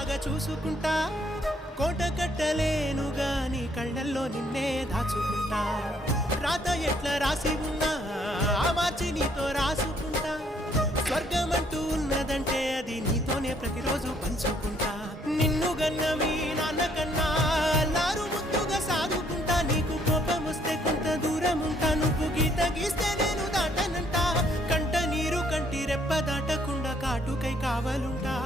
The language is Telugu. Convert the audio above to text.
లాగా చూసుకుంటా కోట కట్టలేను గాని కళ్ళల్లో నిన్నే దాచుకుంటా రాత ఎట్లా రాసి ఉన్నా ఆ మార్చి నీతో రాసుకుంటా స్వర్గమంటూ ఉన్నదంటే అది నీతోనే ప్రతిరోజు పంచుకుంటా నిన్ను గన్న మీ నాన్న కన్నా లారు ముద్దుగా సాదుకుంటా నీకు కోపం వస్తే కొంత దూరం ఉంటా నువ్వు గీత గీస్తే నేను దాటనంటా కంట నీరు కంటి రెప్ప దాటకుండా కాటుకై కావలుంటా